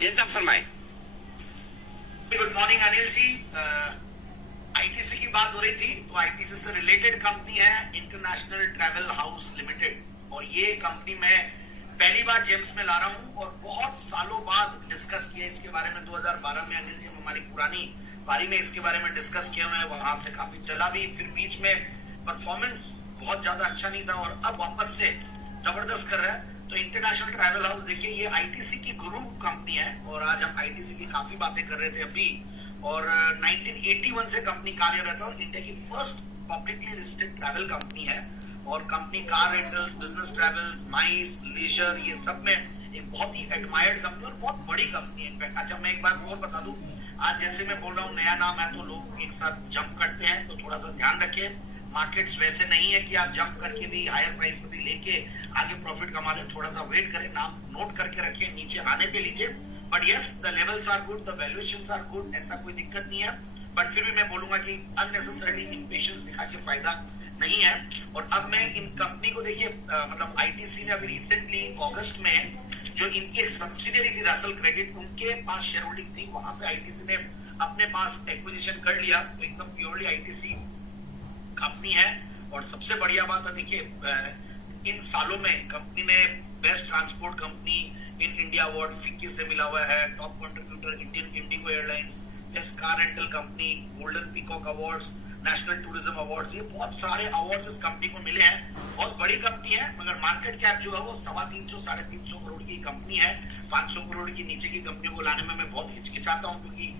जैन साहब फरमाए। Good morning Anil ji. ITC की बात हो रही थी, तो आईटीसी से रिलेटेड कंपनी है इंटरनेशनल ट्रैवल हाउस लिमिटेड, और ये कंपनी मैं पहली बार जेम्स में ला रहा हूं और बहुत सालों बाद डिस्कस किया इसके बारे में। 2012 में अनिल जी हमारी पुरानी पारी में इसके बारे में डिस्कस किया हुआ है, वहां से काफी चला भी, फिर बीच में परफॉर्मेंस बहुत ज्यादा अच्छा नहीं था और अब वापस से जबरदस्त कर रहा है। तो इंटरनेशनल ट्रैवल हाउस देखिए, ये आईटीसी की ग्रुप कंपनी है और आज हम आईटीसी की काफी बातें कर रहे थे अभी। और 1981 से कंपनी कार्यरत है और इंडिया की first publicly listed travel company है। और company car rentals, business travels, MICE, leisure, ये सब में एक बहुत ही एडमायर्ड कंपनी और बहुत बड़ी कंपनी है इनफैक्ट। अच्छा, मैं एक बार और बता दूं, आज जैसे मैं बोल रहा हूँ नया नाम है तो लोग एक साथ जंप करते हैं, तो थोड़ा सा ध्यान रखिए। मार्केट्स वैसे नहीं है कि आप जंप करके भी हायर प्राइस पे भी लेके आगे प्रॉफिट कमा ले। थोड़ा सा वेट करें, नाम नोट करके रखिए, नीचे आने पे लीजिए। But yes, the levels are good, the valuations are good, ऐसा कोई दिक्कत नहीं है। बट फिर भी मैं बोलूंगा कि अननेसेसरली इंपेशेंस दिखा के फायदा नहीं है। और अब मैं इन कंपनी को देखिए, मतलब आईटीसी ने अभी रिसेंटली अगस्त में जो इनकी एक सब्सिडियरी थी रसल क्रेडिट, उनके पास शेयर होल्डिंग थी, वहां से आईटीसी ने अपने पास एक्विजिशन कर लिया। तो एकदम प्योरली आईटीसी कंपनी है। और सबसे बढ़िया बात है, देखिए इन सालों में कंपनी ने best transport company in India award FICCI से मिला हुआ है, top contributor Indian Indigo airlines, best car rental company, golden peacock awards, national tourism awards, ये बहुत सारे अवार्ड्स इस कंपनी को मिले हैं। बहुत बड़ी कंपनी है, मगर मार्केट कैप जो है वो 350 साढ़े 300 करोड़ की कंपनी है। 500 करोड़ की नीचे की कंपनियों को लाने में मैं बहुत हिचकिचाता हूँ, क्योंकि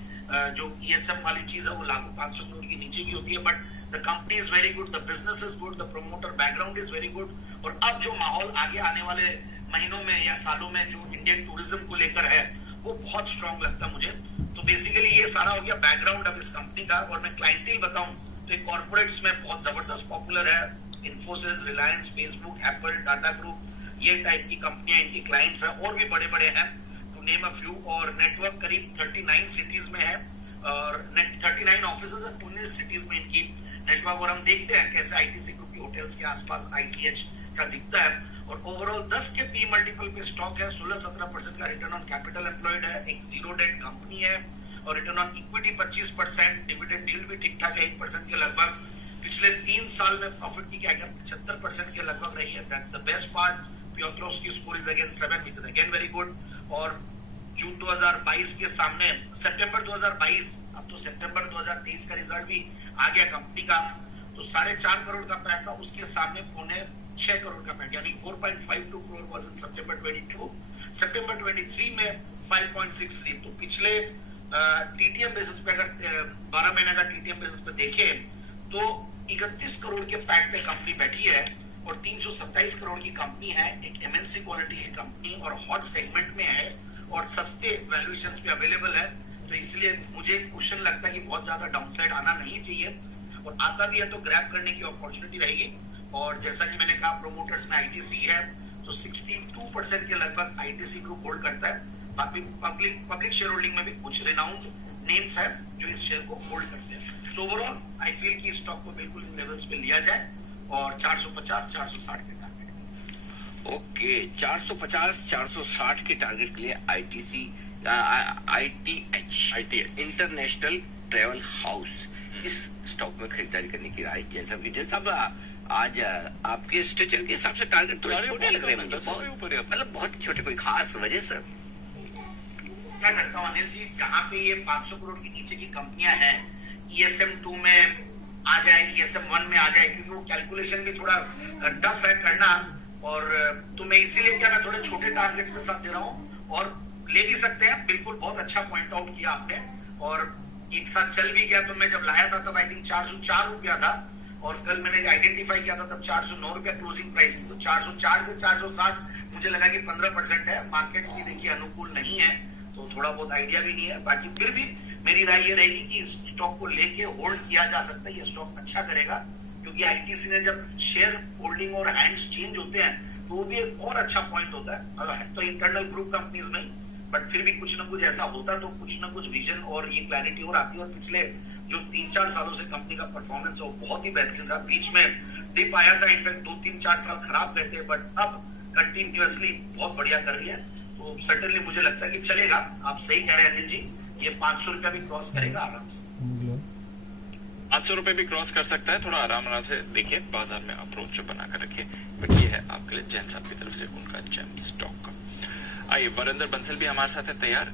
जो ईएसएम वाली चीज है वो लागू 500 करोड़ की नीचे की होती है। But the company is very good, the business is good, the promoter background is very good. और अब जो माहौल आगे आने वाले महीनों में या सालों में जो इंडियन टूरिज्म को लेकर है वो बहुत स्ट्रांग लगता है मुझे। तो बेसिकली ये सारा हो गया बैकग्राउंड अब इस कंपनी का। और मैं क्लाइंटेल बताऊं तो एक कॉर्पोरेट्स में बहुत जबरदस्त पॉपुलर है, Infosys, Reliance, Facebook, Apple, Tata group, ये टाइप की कंपनियां इनकी क्लाइंट्स है। और भी बड़े बड़े हैं, टू नेम अ फ्यू। और नेटवर्क करीब 39 सिटीज में है और 39 ऑफिसेज है 19 सिटीज में इनकी नेटवर्क। और हम देखते हैं कैसे आईटीसी ग्रुप के होटल्स के आसपास आईटीएच का दिखता है। और ओवरऑल 10 के पी मल्टीपल पे स्टॉक है, 16-17% का रिटर्न ऑन कैपिटल एम्प्लॉयड है, एक जीरो डेट कंपनी है और return on equity 25%, dividend yield भी ठीक ठाक है 1% के लगभग। पिछले 3 साल में प्रॉफिट की क्या 75% के लगभग रही है। That's the best part. Piotroski की score is again 7, which is again very good. और जून 2022 के सामने सितंबर 2022, अब तो सितंबर 2023 का रिजल्ट भी आ गया कंपनी का, तो 4.5 करोड़ का पैट था, उसके सामने 6 करोड़ का पैट, यानी 4.52 करोड़ वाज इन सितंबर 22। सितंबर 23 में 5.63। तो पिछले टीटीएम बेसिस पे अगर 12 महीने का टीटीएम बेसिस पे देखें तो 31 करोड़ के पैट पे कंपनी बैठी है और 327 करोड़ की कंपनी है। एक एमएनसी क्वालिटी की कंपनी और हॉट सेगमेंट में है और सस्ते वैल्यूएशन पे अवेलेबल है। तो इसलिए मुझे क्वेश्चन लगता है कि बहुत ज्यादा डाउनसाइड आना नहीं चाहिए, और आता भी है तो ग्रैब करने की अपॉर्चुनिटी रहेगी। और जैसा कि मैंने कहा, प्रोमोटर्स में आईटीसी है, तो 62% के लगभग आईटीसी ग्रुप होल्ड करता है। बाकी पब्लिक शेयर होल्डिंग में भी कुछ रिनाउंड नेम्स है जो इस शेयर को होल्ड करते हैं। तो ओवरऑल आई फील कि स्टॉक को बिल्कुल इन लेवल्स पे लिया जाए और 450-460 के टारगेट। ओके, 450-460 के टारगेट के लिए ITC ITH international travel house, इस स्टॉक में खरीदारी करने की राय जैन साहब। आज आपके स्ट्रक्चर के हिसाब से टारगेट थोड़े छोटे लग रहे हैं, मतलब बहुत छोटे, कोई खास वजह सर? क्या करता हूँ अनिल जी, जहाँ पे ये 500 करोड़ के नीचे की कंपनियां हैं, ईएसएम 2 में आ जाए, ईएसएम 1 में आ जाए, क्योंकि वो कैलकुलेशन भी थोड़ा टफ है करना। और तो मैं इसीलिए क्या, मैं थोड़े छोटे टारगेट्स के साथ दे रहा हूँ और ले भी सकते हैं। बिल्कुल बहुत अच्छा पॉइंट आउट किया आपने, और एक साथ चल भी गया। तो मैं जब लाया था तब आई थिंक 404 रुपया था, और कल मैंने आइडेंटिफाई किया था तब 409 रुपया क्लोजिंग प्राइस थी। तो 404 से 460 मुझे लगा कि 15% है। मार्केट की देखिए अनुकूल नहीं है, तो थोड़ा बहुत आइडिया भी नहीं है। बाकी फिर भी मेरी राय ये रहेगी कि इस स्टॉक को लेके होल्ड किया जा सकता है, ये स्टॉक अच्छा करेगा। क्योंकि आईटीसी ने जब शेयर होल्डिंग और हैंड्स चेंज होते हैं तो वो भी एक और अच्छा पॉइंट होता है। तो इंटरनल ग्रुप कंपनीज में, बट फिर भी कुछ ना कुछ ऐसा होता तो कुछ ना कुछ विजन और ये क्लैरिटी और आती है। और पिछले जो 3-4 सालों से कंपनी का परफॉर्मेंस है वो बहुत ही बेहतरीन रहा। बीच में डिप आया था, इनफैक्ट 2-3-4 साल खराब गए थे, बट अब कंटिन्यूअसली बहुत बढ़िया कर रही है। तो सर्टेनली मुझे लगता है कि चलेगा। आप सही कह रहे हैं अनिल जी, ये 500 रुपया भी क्रॉस करेगा आराम से। 800 रुपए भी क्रॉस कर सकता है। थोड़ा आराम से देखिए, बाजार में अप्रोच बनाकर रखिए। बट ये है आपके लिए जैन साहब की तरफ से उनका जेम स्टॉक। आइए, वरिंदर बंसल भी हमारे साथ है तैयार।